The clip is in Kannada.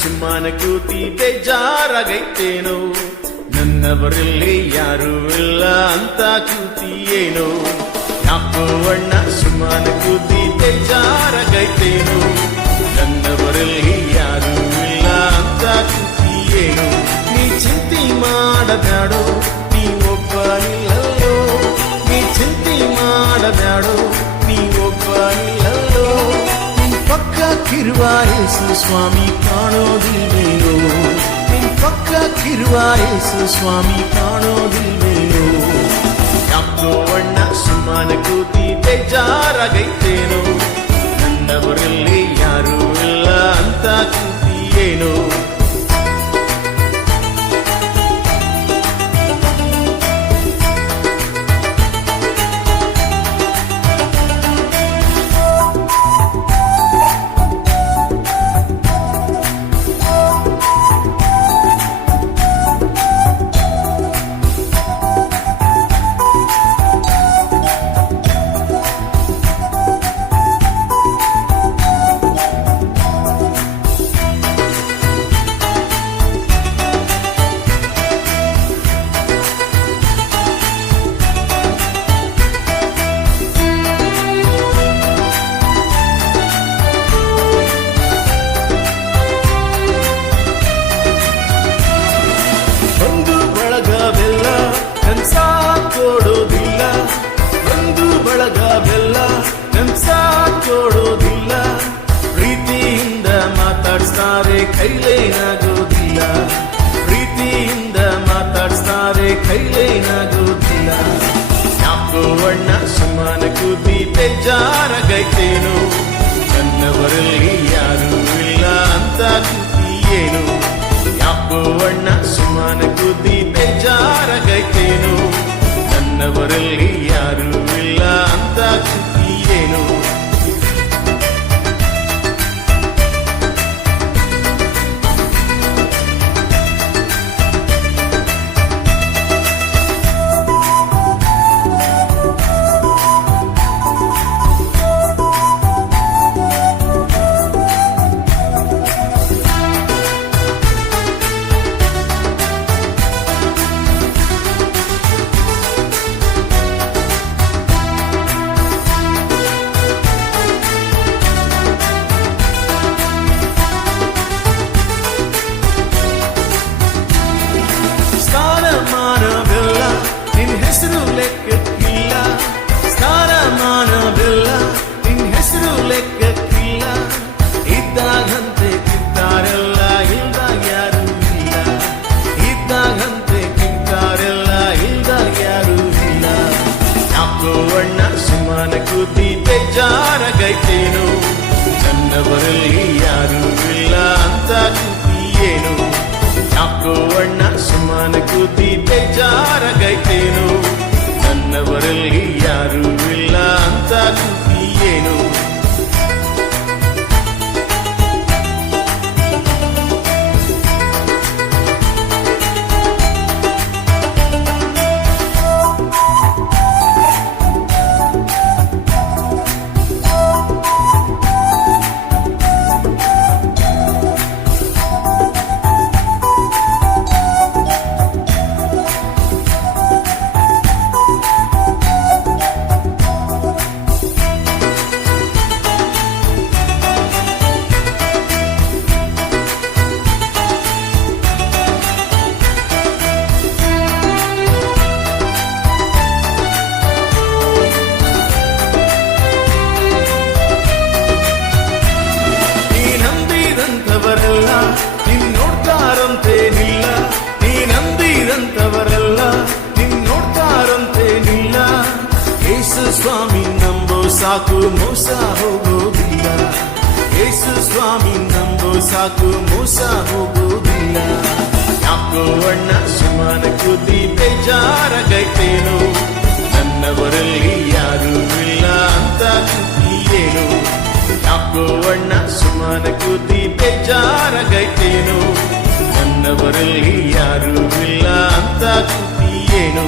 ಸುಮ್ಮನ ಕೂತಿ ಬೇಜಾರಾಗೈತೇನೋ, ನನ್ನವರಲ್ಲಿ ಯಾರೂ ಇಲ್ಲ ಅಂತ ಕೂತಿಯೇನೋ. ಯಾಕೋ ಅಣ್ಣ ಸುಮ್ಮನ ಕೂತಿ ಬೇಜಾರಾಗೈತೇನೋ, ನನ್ನವರಲ್ಲಿ ಯಾರೂ ಇಲ್ಲ ಅಂತ ಕೂತಿಯೇನೋ. ನೀ ಚಿಂತೆ ಮಾಡಬ್ಯಾಡೋ, ನೀ ಒಬ್ಬನಿಲ್ಲಲ್ಲೋ. ನೀ ಚಿಂತೆ ಮಾಡಬ್ಯಾಡೋ, ನೀ ಒಬ್ಬನಿಲ್ಲಲ್ಲೋ. ನಿನ್ ಪಕ್ಕಕ್ಕಿರುವ ಯೇಸು ಸ್ವಾಮಿ ಕಾಣೋದಿಲ್ವೇನೋ, ನಿನ್ ಪಕ್ಕಕ್ಕಿರುವ ಯೇಸು ಸ್ವಾಮಿ ಕಾಣೋದಿಲ್ವೇನೋ. ಯಾಕೋ ಅಣ್ಣ ಸುಮ್ಮನ ಕೂತಿ ಬೇಜಾರಾಗೈತೇನೋ, ನನ್ನವರಲ್ಲಿ ಯಾರೂ ಇಲ್ಲ ಅಂತ ಕೂತಿಯೇನೋ. ಕೊಡೋದಿಲ್ಲ, ಒಂದು ಬಳಗವೆಲ್ಲ ನನ್ಸ ಕೊಡೋದಿಲ್ಲ. ಪ್ರೀತಿಯಿಂದ ಮಾತಾಡ್ಸ್ತಾರೆ ಕೈಲೇನಾಗೋದಿಲ್ಲ, ಪ್ರೀತಿಯಿಂದ ಮಾತಾಡ್ಸ್ತಾರೆ ಕೈಲೇನಾಗೋದಿಲ್ಲ. ಯಾಕೋ ಅಣ್ಣ ಸುಮ್ಮನ ಕೂತಿ ಬೇಜಾರಾಗೈತೇನೋ, ನನ್ನವರಲ್ಲಿ ಯಾರೂ ಇಲ್ಲ ಅಂತ ಕೂತಿಯೇನು. ಯಾಕೋ ಅಣ್ಣ ಸುಮ್ಮನ ಕೂತಿ ಬೇಜಾರಾಗೈತೇನೋ, ನನ್ನವರಲ್ಲಿ ಯಾರೂ ಇಲ್ಲ ಅಂತ ಕೂತಿಯೇನು. ಹೆಸರು ಲೆಕ್ಕಕ್ಕಿಲ್ಲ, ಸ್ಥಾನಮಾನವೆಲ್ಲ ನಿನ್ ಹೆಸರು ಲೆಕ್ಕಕ್ಕಿಲ್ಲ. ಇದ್ದಾಗಂತೆ ಕಿತ್ತಾರೆಲ್ಲ, ಇಲ್ದಾಗ ಯಾರೂ ಇಲ್ಲ. ಇದ್ದಾಗಂತೆ ಕಿತ್ತಾರೆಲ್ಲ, ಇಲ್ದಾಗ ಯಾರೂ ಇಲ್ಲ. ಯಾಕೋ ಅಣ್ಣ ಸುಮ್ಮನ ಕೂತಿ ಬೇಜಾರಾಗೈತೇನೋ, ನನ್ನವರಲ್ಲಿ ಯಾರೂ ಇಲ್ಲ ಅಂತ ಕೂತಿಯೇನು. ಯಾಕೋ ಅಣ್ಣ ಸುಮ್ಮನ ಕೂತಿ ಬೇಜಾರಾಗೈತೇನೋ, ನನ್ನವರಲ್ಲಿ ಯಾರೂ ಇಲ್ಲ ಅಂತ ಕೂತಿಯೇನು. ನಿನ್ ನೋಡ್ತಾರಂತೇನಿಲ್ಲ, ನೀ ನಂಬಿದಂಥವರೆಲ್ಲ ನಿನ್ ನೋಡ್ತಾರಂತೇನಿಲ್ಲ. ಯೇಸು ಸ್ವಾಮಿ ನಂಬೋ ಸಾಕು ಮೋಸ ಹೋಗೋದಿಲ್ಲ, ಯೇಸು ಸ್ವಾಮಿ ನಂಬೋ ಸಾಕು ಮೋಸ ಹೋಗೋದಿಲ್ಲ. ಯಾಕೋ ಅಣ್ಣ ಸುಮ್ಮನ ಕೂತಿ ಬೇಜಾರಾಗೈತೇನೋ, ನನ್ನವರಲ್ಲಿ ಯಾರೂ ಇಲ್ಲ ಅಂತ ಕೂತಿಯೇನು. ಯಾಕೋ ಅಣ್ಣ ಸುಮ್ಮನ ಕೂತಿ ಬೇಜಾರಾಗೈತೇನೋ, ನನ್ನವರಲ್ಲಿ ಯಾರೂ ಇಲ್ಲ ಅಂತ ಕೂತಿಯೇನು.